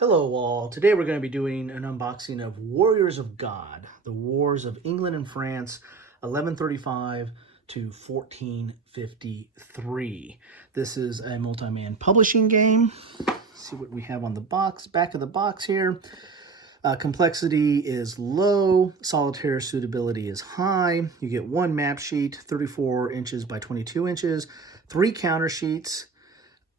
Hello all, today we're going to be doing an unboxing of Warriors of God, the Wars of England and France, 1135 to 1453. This is a multi-man publishing game. Let's see what we have on the box, back of the box here. Complexity is low, solitaire suitability is high. You get one map sheet, 34 inches by 22 inches, 3 counter sheets,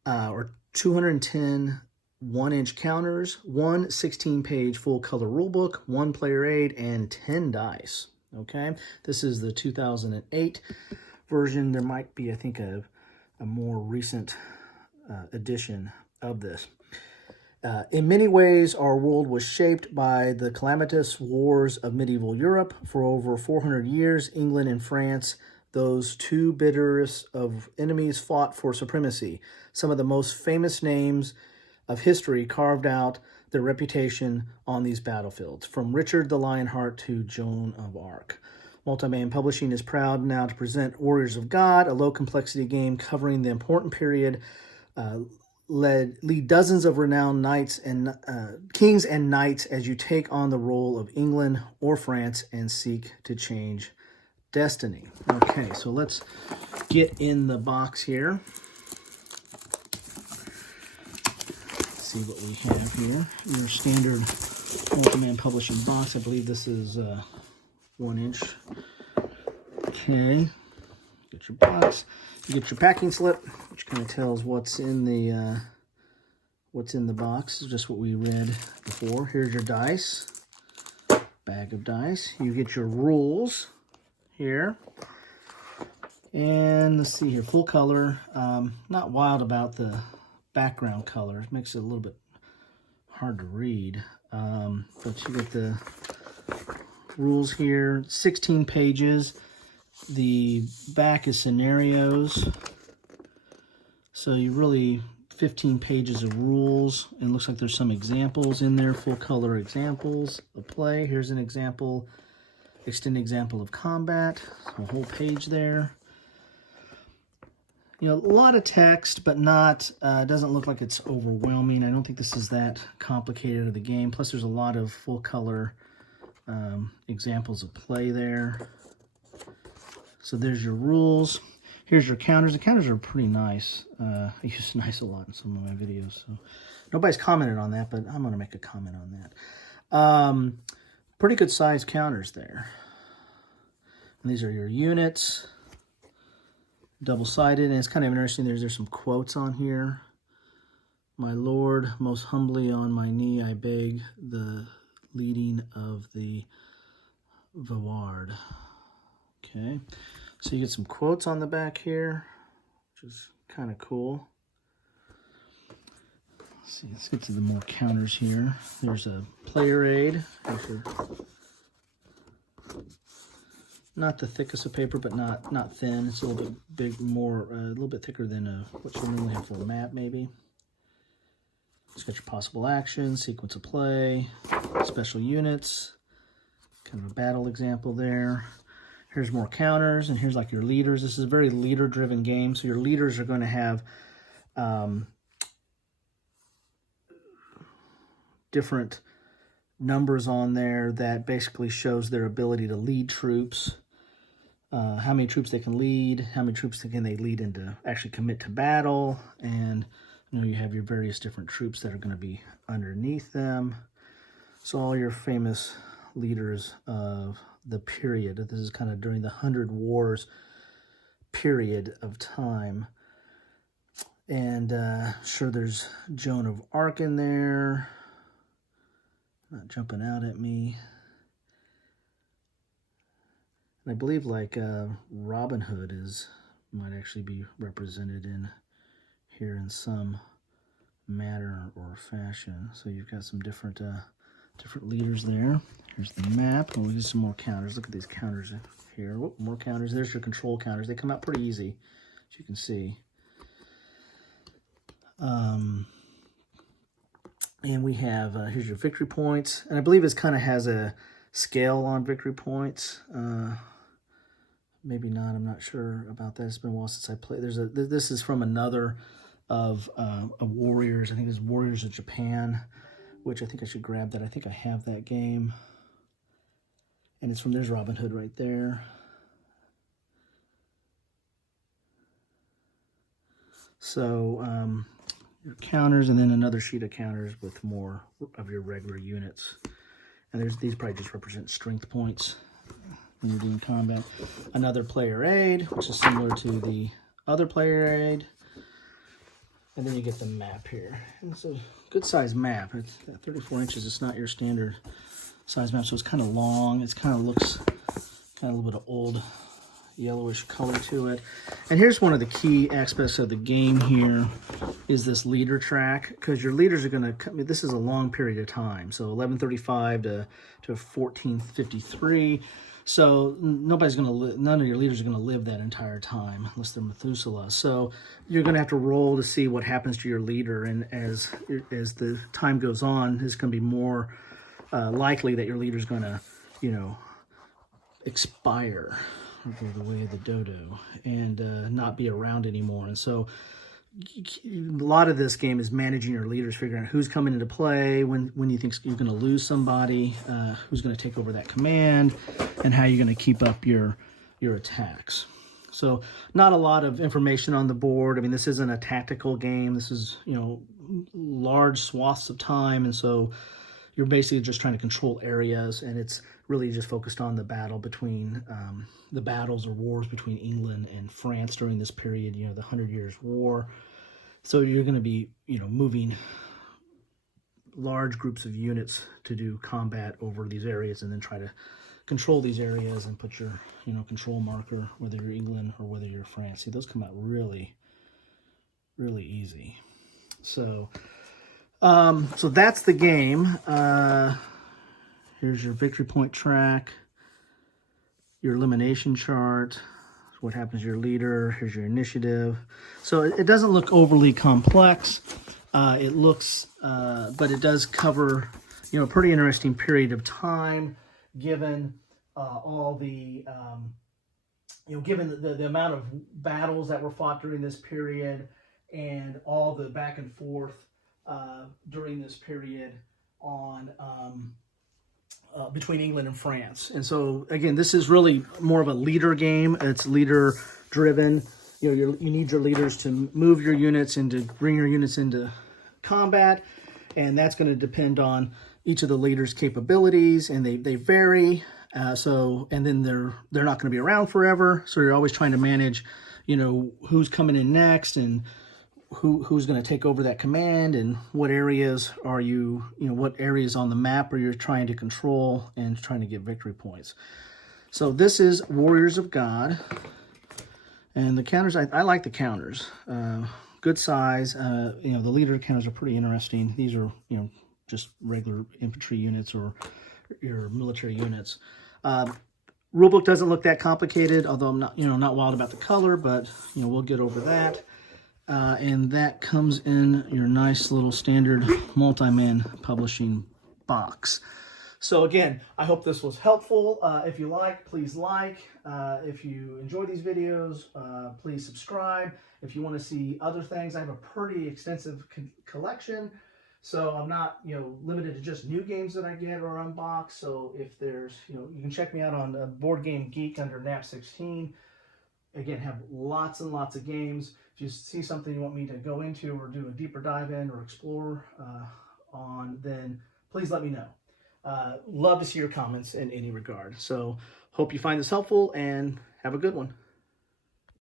or 210 1-inch counters, one 16-page full-color rulebook, 1 player aid, and 10 dice. Okay, this is the 2008 version. There might be, I think, a more recent edition of this. In many ways, our world was shaped by the calamitous wars of medieval Europe. For over 400 years, England and France, those two bitterest of enemies, fought for supremacy. Some of the most famous names of history carved out their reputation on these battlefields, from Richard the Lionheart to Joan of Arc. Multi-Man Publishing is proud now to present Warriors of God, a low-complexity game covering the important period. Lead dozens of renowned knights and kings and knights as you take on the role of England or France and seek to change destiny. Okay, so let's get in the box here. See what we have here. Your standard Multi-Man Publishing box. I believe this is 1 inch. Okay, get your box. You get your packing slip, which kind of tells what's in the box. It's just what we read before. Here's your dice, bag of dice. You get your rules here, and let's see here, full color. Not wild about the background color. It makes it a little bit hard to read, but you get the rules here. 16 pages. The back is scenarios, so you really 15 pages of rules, and it looks like there's some examples in there, full color examples of play. Here's an example, extended example of combat, a whole page there. You know, a lot of text, but not, doesn't look like it's overwhelming. I don't think this is that complicated of the game. Plus, there's a lot of full color examples of play there. So there's your rules. Here's your counters. The counters are pretty nice. I use nice a lot in some of my videos. So nobody's commented on that, but I'm going to make a comment on that. Pretty good size counters there. And these are your units. Double-sided, and it's kind of interesting. There's some quotes on here. My lord, most humbly on my knee, I beg the leading of the Vaward. Okay, so you get some quotes on the back here, which is kind of cool. Let's see, let's get to the more counters here. There's a player aid. Not the thickest of paper, but not thin. It's a little bit big, more a little bit thicker than what you normally have for a map, maybe. It's got your possible action, sequence of play, special units, kind of a battle example there. Here's more counters, and here's like your leaders. This is a very leader-driven game, so your leaders are going to have different numbers on there that basically shows their ability to lead troops. How many troops they can lead, how many troops can they lead into actually commit to battle, and you know, you have your various different troops that are going to be underneath them. So all your famous leaders of the period. This is kind of during the 100 Wars period of time. And sure, there's Joan of Arc in there. Not jumping out at me. And I believe like Robin Hood might actually be represented in here in some manner or fashion. So you've got some different leaders there. Here's the map. And we'll get some more counters. Look at these counters here. Whoop, more counters. There's your control counters. They come out pretty easy, as you can see. And we have, here's your victory points. And I believe it kind of has a scale on victory points. Maybe not. I'm not sure about that. It's been a while since I played. This is from another of Warriors. I think it's Warriors of Japan which I think I should grab that. I think I have that game. And it's from, there's Robin Hood right there. So your counters, and then another sheet of counters with more of your regular units. And these probably just represent strength points when you're doing combat. Another player aid, which is similar to the other player aid. And then you get the map here. And it's a good size map. It's 34 inches. It's not your standard size map, so it's kind of long. It kind of looks kind of a little bit of old yellowish color to it. And here's one of the key aspects of the game here is this leader track, because your leaders are going to, this is a long period of time, so 1135 to 1453. So nobody's going to live, none of your leaders are going to live that entire time unless they're Methuselah. So you're going to have to roll to see what happens to your leader, and as the time goes on, it's going to be more likely that your leader's going to, you know, expire, or go the way of the dodo, and not be around anymore. And so a lot of this game is managing your leaders, figuring out who's coming into play, when you think you're going to lose somebody, who's going to take over that command, and how you're going to keep up your attacks. So not a lot of information on the board. I mean, this isn't a tactical game. This is, you know, large swaths of time, and so you're basically just trying to control areas, and it's really just focused on the battle between the battles or wars between England and France during this period, you know, the 100 Years' War. So you're going to be, you know, moving large groups of units to do combat over these areas, and then try to control these areas and put your, you know, control marker, whether you're England or whether you're France. See, those come out really, really easy. So so that's the game. Here's your victory point track, your elimination chart, what happens to your leader, here's your initiative. So it doesn't look overly complex. It looks, but it does cover, you know, a pretty interesting period of time, given all the, you know, given the amount of battles that were fought during this period, and all the back and forth during this period on between England and France. And so again, this is really more of a leader game. It's leader driven. You know, you need your leaders to move your units and to bring your units into combat, and that's going to depend on each of the leaders' capabilities, and they vary. So, and then they're not going to be around forever. So you're always trying to manage, you know, who's coming in next, and who's going to take over that command, and what areas are you know, what areas on the map are you trying to control and trying to get victory points. So this is Warriors of God, and the counters, I like the counters. Good size. You know, the leader counters are pretty interesting. These are, you know, just regular infantry units or your military units. Rulebook doesn't look that complicated, although I'm not, you know, not wild about the color, but, you know, we'll get over that. And that comes in your nice little standard multi-man publishing box. So again, I hope this was helpful. If you like, please like. If you enjoy these videos, please subscribe. If you want to see other things, I have a pretty extensive collection. So I'm not, you know, limited to just new games that I get or unbox. So if there's, you know, you can check me out on Board Game Geek under NAP 16. Again, have lots and lots of games. If you see something you want me to go into or do a deeper dive in or explore on, then please let me know. Love to see your comments in any regard. So hope you find this helpful, and have a good one.